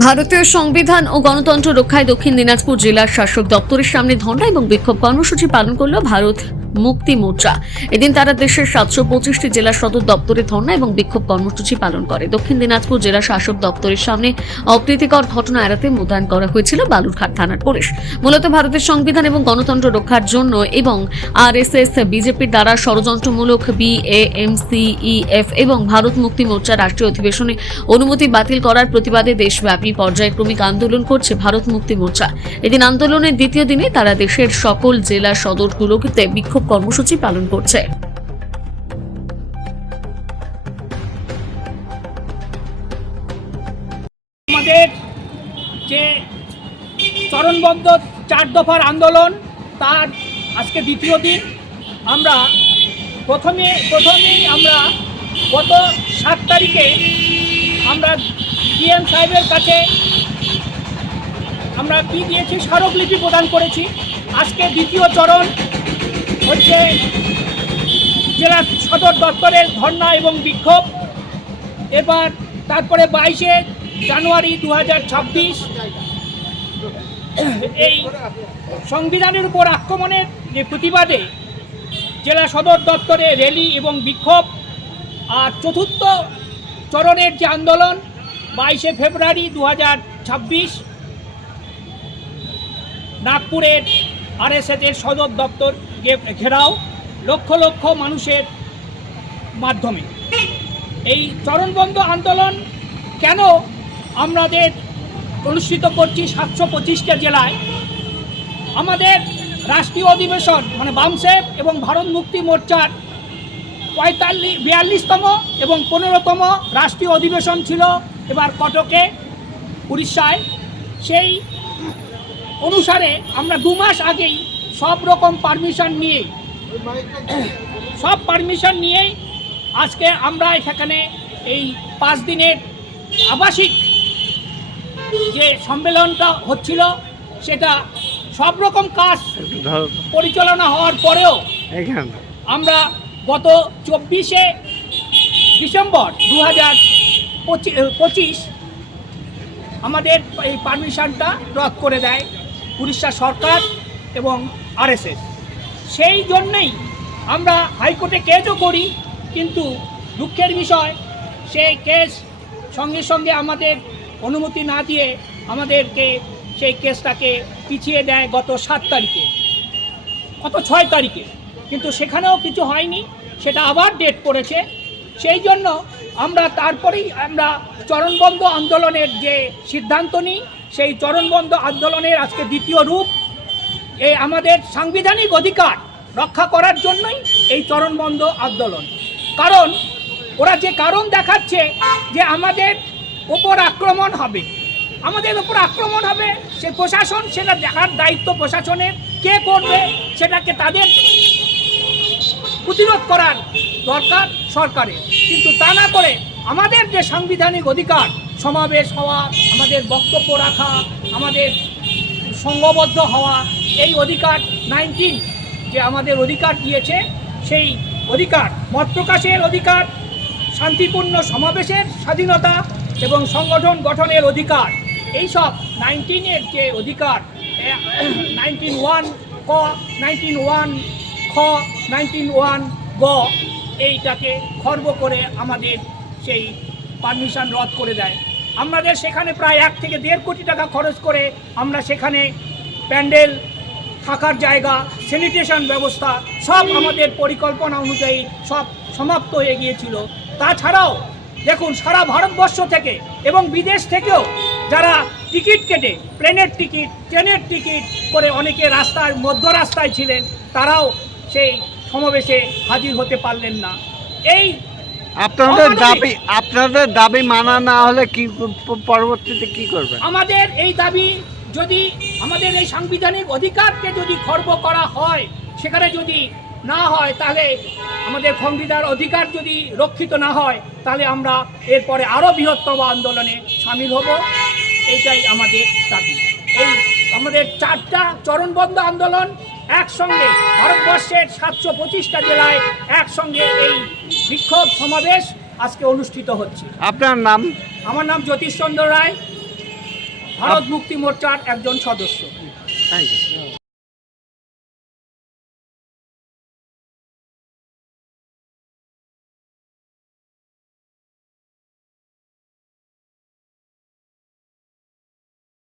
ভারতীয় সংবিধান ও গণতন্ত্র রক্ষায় দক্ষিণ দিনাজপুর জেলার শাসক দপ্তরের সামনে ধর্ণা এবং বিক্ষোভ কর্মসূচি পালন করল ভারত মুক্তি মোর্চা। এদিন তারা দেশের 725টি জেলা সদর দপ্তরে ধর্ণা এবং বিক্ষোভ কর্মসূচি পালন করে। দক্ষিণ দিনাজপুর জেলা শাসক দপ্তরের সামনে অপ্রীতিকর ঘটনা এড়াতে মোতায়েন করা হয়েছিল বালুরঘাট থানার পুলিশ। মূলত ভারতের সংবিধান এবং গণতন্ত্র রক্ষার জন্য এবং আরএসএস বিজেপির দ্বারা ষড়যন্ত্রমূলক বিএমসিইএফ এবং ভারত মুক্তি মোর্চা রাষ্ট্রীয় অধিবেশনে অনুমতি বাতিল করার প্রতিবাদে দেশব্যাপী পর্যায়ক্রমিক আন্দোলন করছে ভারত মুক্তি মোর্চা। এদিন আন্দোলনের দ্বিতীয় দিনে তারা দেশের সকল জেলা সদরগুলোতে বিক্ষোভ কর্মসূচি পালন করছে। আমাদের যে চরণবদ্ধ 4 দফার আন্দোলন তার আজকে দ্বিতীয় দিন। আমরা প্রথমেই আমরা গত 7 তারিখে আমরা ডিএম সাহেবের কাছে আমরা কি দিয়েছি, স্মারকলিপি প্রদান করেছি। আজকে দ্বিতীয় চরণ হচ্ছে জেলা সদর দপ্তরের ধর্ণা এবং বিক্ষোভ। এবার তারপরে 22শে জানুয়ারি 2026 এই সংবিধানের উপর আক্রমণের যে প্রতিবাদে জেলা সদর দপ্তরে র্যালি এবং বিক্ষোভ। আর চতুর্থ চরণের যে আন্দোলন 22শে ফেব্রুয়ারি 2026 নাগপুরের আরএসএসের সদর দপ্তর ঘেরাও লক্ষ লক্ষ মানুষের মাধ্যমে। এই চরণবন্ধ আন্দোলন কেন আমাদের অনুষ্ঠিত করছি 725টা জেলায়? আমাদের রাষ্ট্রীয় অধিবেশন মানে বামসেফ এবং ভারত মুক্তি মোর্চার 42তম এবং 15তম রাষ্ট্রীয় অধিবেশন ছিল এবার কটকে, উড়িষ্যায়। সেই অনুসারে আমরা 2 মাস আগেই সব রকম পারমিশন নিয়েই আজকে আমরা এখানে এই 5 দিনের আবাসিক যে সম্মেলনটা হচ্ছিল সেটা সব রকম কাজ পরিচালনা হওয়ার পরেও আমরা গত 24শে ডিসেম্বর 2025 আমাদের এই পারমিশনটা রদ করে দেয় উড়িষ্যা সরকার এবং আরএসএস। সেই জন্যই আমরা হাইকোর্টে কেসও করি, কিন্তু দুঃখের বিষয় সেই কেস সঙ্গে সঙ্গে আমাদের অনুমতি না দিয়ে আমাদেরকে সেই কেসটাকে পিছিয়ে দেয় গত 6 তারিখে। কিন্তু সেখানেও কিছু হয়নি, সেটা আবার ডেট পড়েছে। সেই জন্য আমরা তারপরেই আমরা চরণবন্ধ আন্দোলনের যে সিদ্ধান্ত নিই, সেই চরণবন্ধ আন্দোলনের আজকে দ্বিতীয় রূপ। এই আমাদের সাংবিধানিক অধিকার রক্ষা করার জন্যই এই চরণবন্ধ আন্দোলন। কারণ ওরা যে কারণ দেখাচ্ছে যে আমাদের ওপর আক্রমণ হবে, সে প্রশাসন, সেটা দেখার দায়িত্ব প্রশাসনের। কে করবে সেটাকে তাদের প্রতিরোধ করার দরকার সরকারের। কিন্তু তা না করে আমাদের যে সাংবিধানিক অধিকার, সমাবেশ হওয়া, আমাদের বক্তব্য রাখা, আমাদের সংঘবদ্ধ হওয়া, এই অধিকার 19 যে আমাদের অধিকার দিয়েছে, সেই অধিকার, মত প্রকাশের অধিকার, শান্তিপূর্ণ সমাবেশের স্বাধীনতা এবং সংগঠন গঠনের অধিকার, এইসব 19-এর যে অধিকার 19(1) ক, 19(1) খ, 19(1) গ, এইটাকে খর্ব করে আমাদের সেই পারমিশন রদ করে দেয়। আমাদের সেখানে প্রায় 1 থেকে 1.5 কোটি টাকা খরচ করে আমরা সেখানে প্যান্ডেল, থাকার জায়গা, স্যানিটেশন ব্যবস্থা সব আমাদের পরিকল্পনা অনুযায়ী সব সমাপ্ত হয়ে গিয়েছিল। তাছাড়াও দেখুন, সারা ভারতবর্ষ থেকে এবং বিদেশ থেকেও যারা টিকিট কেটে, প্লেনের টিকিট, ট্রেনের টিকিট করে অনেকে মধ্য রাস্তায় ছিলেন, তারাও সেই সমাবেশে হাজির হতে পারলেন না। এই আপনাদের দাবি মানা না হলে কি পরবর্তীতে কি করবেন? আমাদের এই দাবি, যদি আমাদের এই সাংবিধানিক অধিকারকে যদি খর্ব করা হয়, সেখানে যদি না হয়, তাহলে আমাদের সংবিধান অধিকার যদি রক্ষিত না হয়, তাহলে আমরা এরপরে আরও বৃহত্তম আন্দোলনে সামিল হব। এইটাই আমাদের দাবি। এই আমাদের 4টা চরণবদ্ধ আন্দোলন একসঙ্গে ভারতবর্ষের 725টা জেলায় একসঙ্গে এই বিক্ষোভ সমাবেশ আজকে অনুষ্ঠিত হচ্ছে। আপনার নাম? আমার নাম জ্যোতিষ চন্দ্র রায়। ভারত মুক্তি মোর্চার একজন সদস্য। Thank you.